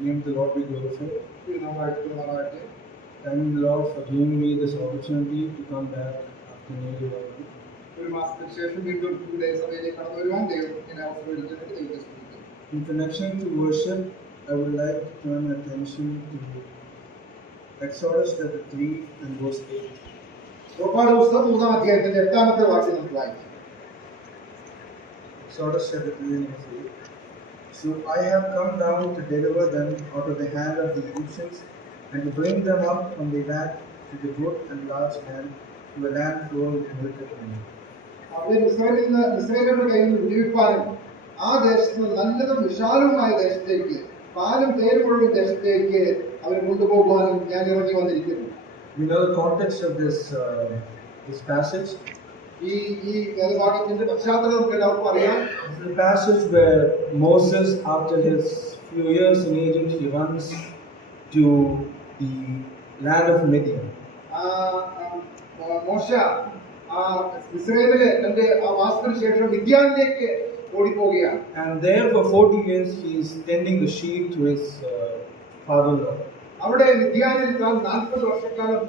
name of the Lord be glorified. Thank the Lord for giving me this opportunity to come back after nearly 1 month. In connection to worship, I would like to turn attention to Exodus chapter 3 and verse 8. Exodus chapter 3 and verse 8. So I have come down to deliver them out of the hand of the Egyptians and to bring them up from the land to the good and large land, to a land flowing with milk and honey. ഇസ്രായേലിന്റെ കയ്യിൽ നിന്ന് വിടുവിപ്പാനും ആ ദേശത്ത് നല്ലതും വിശാലവുമായ ദേശത്തേക്ക് പാലും തേനും ഒഴുകുന്ന ദേശത്തേക്ക് അവരെ കൊണ്ടുപോകുവാനും ഞാൻ ഇറങ്ങി വന്നിരിക്കുന്നു. We know the context of this passage. ഈ വേദഭാഗത്തിന്റെ പശ്ചാത്തലം നമുക്ക് എല്ലാവർക്കും അറിയാം. The passage where Moses, after his few years in Egypt, he runs to the land of Midian. മോശ ഇസ്രായേലിലെ തന്റെ വാസത്തിന് ശേഷം മിദ്യാനിലേക്ക് ഓടിപ്പോവുകയാണ്. And there for 40 years he is tending the sheep to his father-in-law. അവിടെ മിദ്യാനിൽ താൻ 40 വർഷക്കാലം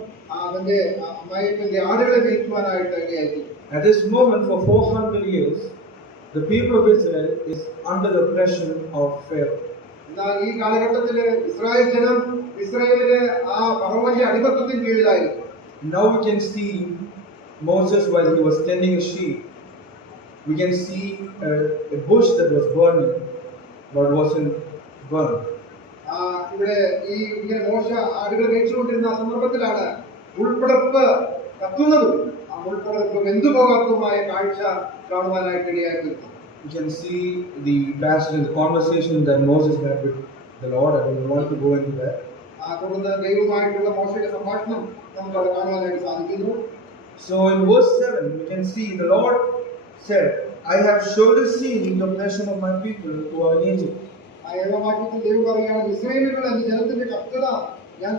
അവന്റെ അമ്മായിയപ്പന്റെ ആടുകളെ മേയ്ക്കുവാനായിട്ട് ഇടയായി. At this moment, for 400 years, the people of Israel is under the pressure of Pharaoh. എന്നാൽ ഈ കാലഘട്ടത്തിൽ ഇസ്രായേൽ ജനം ഇസ്രായേലിലെ ആ ഫറവോന്റെ അടിമത്തത്തിന് കീഴിലായിരുന്നു. Now we can see Moses while he was tending a sheep. We can see a bush that was burning, but wasn't burned. ഇവിടെ ഈ ഇങ്ങനെ മോശ ആടുകൾ മേയിച്ചുകൊണ്ടിരുന്ന സന്ദർഭത്തിലാണ് മുൾപ്പടർപ്പ് കത്തുന്നതും ആ മുൾപ്പടർപ്പ് വെന്തുപോകാത്തതുമായ കാഴ്ച കാണുവാനായിട്ട് ഇടയായി. We can see the passage, the conversation that Moses had with the Lord. I don't want to go into that. തുടർന്ന് ദൈവവുമായിട്ടുള്ള മോശയുടെ സംഭാഷണം നമുക്ക് അവിടെ കാണുവാനായിട്ട് സാധിക്കുന്നു. So in verse 7, we can see the Lord said, I have surely seen the oppression of my people who are in Egypt. ആ ഏഴാം വാക്യത്തിൽ ദൈവം പറയുകയാണ്, ഇസ്രായേലിലുള്ള എന്റെ ജനത്തിന്റെ കഷ്ടത ഞാൻ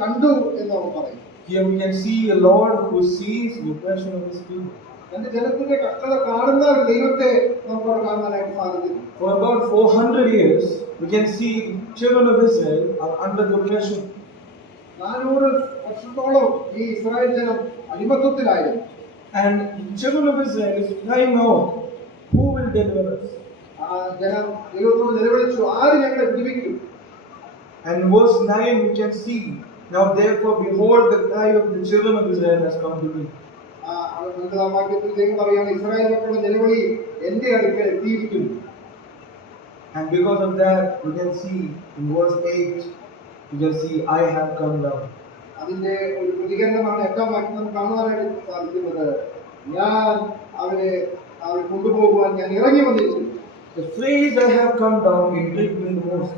കണ്ടു എന്ന് അവൻ പറയും. Here we can see a Lord who sees the oppression of his people. എന്റെ ജനത്തിന്റെ കഷ്ടത കാണുന്ന ഒരു ദൈവത്തെ നമുക്ക് അവിടെ കാണുവാനായിട്ട് സാധിക്കുന്നു. For about 400 years, we can see children of Israel are under the oppression. 400 വർഷത്തോളം ഈ ഇസ്രായേൽ ജനം അടിമത്തത്തിലായിരുന്നു. And children of Israel is crying out, who will deliver us? ജനം ദൈവത്തോട് നിലവിളിച്ചു, ആര് ഞങ്ങളെ വിടുവിക്കും? And verse 9 we can see, now therefore behold the cry of the children of Israel has come to me. വാക്യത്തിൽ ദൈവം പറയുകയാണ്, ഇസ്രായേൽ മക്കളുടെ നിലവിളി എന്റെ അടുക്കൽ എത്തിയിരിക്കുന്നു. And because of that we can see in verse 8 we can see I have come down. അതിന്റെ ഒരു പ്രതികരണമാണ് 8ാം വാക്യം നമുക്ക് കാണുവാനായിട്ട് സാധിക്കുന്നത്. ഞാൻ അവരെ കൊണ്ടുപോകുവാൻ ഞാൻ ഇറങ്ങി വന്നിരിക്കുന്നു. The phrase I have come down intrigued me the most.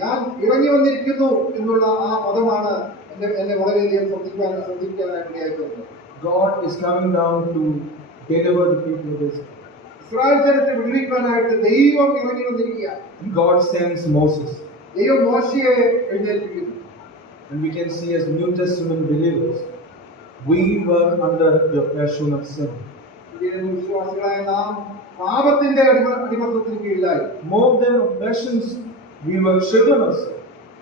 ഞാൻ ഇറങ്ങി വന്നിരിക്കുന്നു എന്നുള്ള ആ പദമാണ് എന്നെ വളരെയധികം ശ്രദ്ധിക്കാനായിട്ട് ഇടയായിട്ടുണ്ട്. God is coming down to deliver the people of Israel. Israel ജനത്തെ വിടുവിക്കാനായിട്ട് ദൈവം ഇറങ്ങി വന്നിരിക്കുകയാണ്. God sends Moses. ദൈവം മോശയെ എഴുന്നേൽപ്പിക്കുന്നു. And we can see as New Testament believers, we were under the oppression of sin. വിശ്വാസികളായ നാം പാപത്തിന്റെ അടിമത്തത്തിന് കീഴിലായി. More than oppressions, we were children of sin.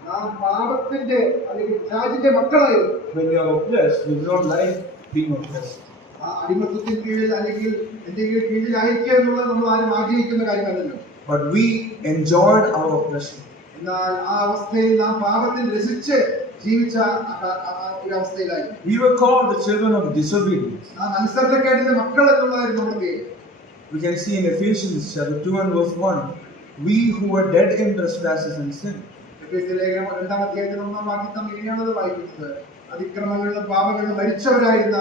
നാം പാപത്തിന്റെ അല്ലെങ്കിൽ പിശാചിന്റെ മക്കളായിരുന്നു. When we are oppressed, we do not like being oppressed. ആ അടിമത്തത്തിന് കീഴിൽ അല്ലെങ്കിൽ എന്തെങ്കിലും കീഴിലായിരിക്കുക എന്നുള്ളത് നമ്മൾ ആരും ആഗ്രഹിക്കുന്ന കാര്യമല്ലല്ലോ. But we enjoyed our oppression. എന്നാൽ ആ അവസ്ഥയിൽ നാം പാപത്തിൽ രസിച്ച് ജീവിച്ച ഒരു അവസ്ഥയിലായി. We were called the children of disobedience. നാം അനുസരണക്കേടിന്റെ മക്കൾ എന്നുള്ളതായിരുന്നു നമ്മുടെ പേര്. We can see in Ephesians chapter 2 and verse 1, we who were dead in trespasses and sin. ലേഖനം 2ാം അധ്യായത്തിൽ 1ാം വാക്യത്തിൽ ഇങ്ങനെയാണത് വായിക്കുന്നത്, അതിക്രമങ്ങളിലും പാപങ്ങളിലും മരിച്ചവരായിരുന്ന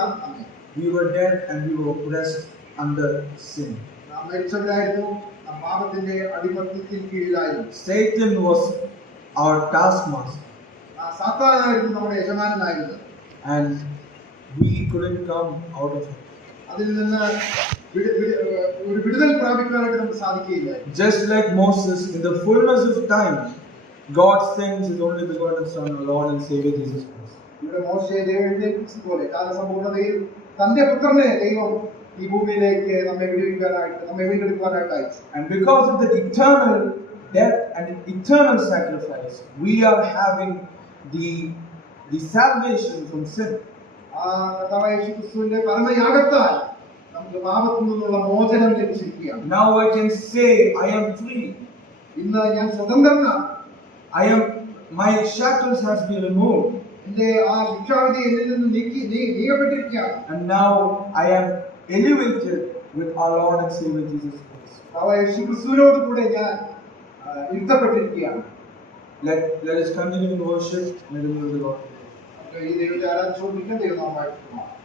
we were dead and we were oppressed under sin. നാം മരിച്ചവരായിരുന്നു, പാപത്തിന്റെ അടിമത്തത്തിന് കീഴിലായിരുന്നു. Satan was our taskmaster. സാത്താനായിരുന്നു നമ്മുടെ യജമാനനായിരുന്നത്. And we couldn't come out of it. അതിൽ നിന്ന് ഒരു വിടുതൽ പ്രാപിക്കാനായിട്ട് നമുക്ക് സാധിക്കില്ല. Just like Moses, in the fullness of time, God sends His only begotten Son, our Lord and Savior Jesus Christ. ഇവിടെ മോശയെ ദൈവം എഴുന്നേൽപ്പിച്ചതുപോലെ കാലസമ്പൂർണ്ണതയിൽ തന്റെ പുത്രനെ ദൈവം ഈ ഭൂമിയിലേക്ക് നമ്മെ വിടുവിക്കാനായിട്ട്, നമ്മെ വീണ്ടെടുക്കാനായിട്ട് അയച്ചു. And because of the eternal death and eternal sacrifice, we are having the salvation from sin. ആ കർത്താവായ യേശുക്രിസ്തുവിന്റെ പരമയാഗത്താൽ നമുക്ക് പാപത്തിൽ നിന്നുള്ള മോചനം ലഭിച്ചിരിക്കുകയാണ്. Now I can say I am free. ഇന്ന് ഞാൻ സ്വതന്ത്രനാണ്. My shackles has been removed. എന്റെ ആ ശിക്ഷാവിധി എന്നിൽ നിന്ന് നീക്കപ്പെട്ടിരിക്കുകയാണ്. And now I am elevated with our Lord and Savior Jesus Christ. കർത്താവായ യേശുക്രിസ്തുവിനോട് കൂടെ ഞാൻ ഇരുത്തപ്പെട്ടിരിക്കുകയാണ്. Let us continue in worship. May the Lord be with us. ഈ ദൈവത്തെ ആരാധിച്ചുകൊണ്ടിരിക്കാൻ ദൈവനാമം വാഴ്ത്തപ്പെടുമാറാകട്ടെ.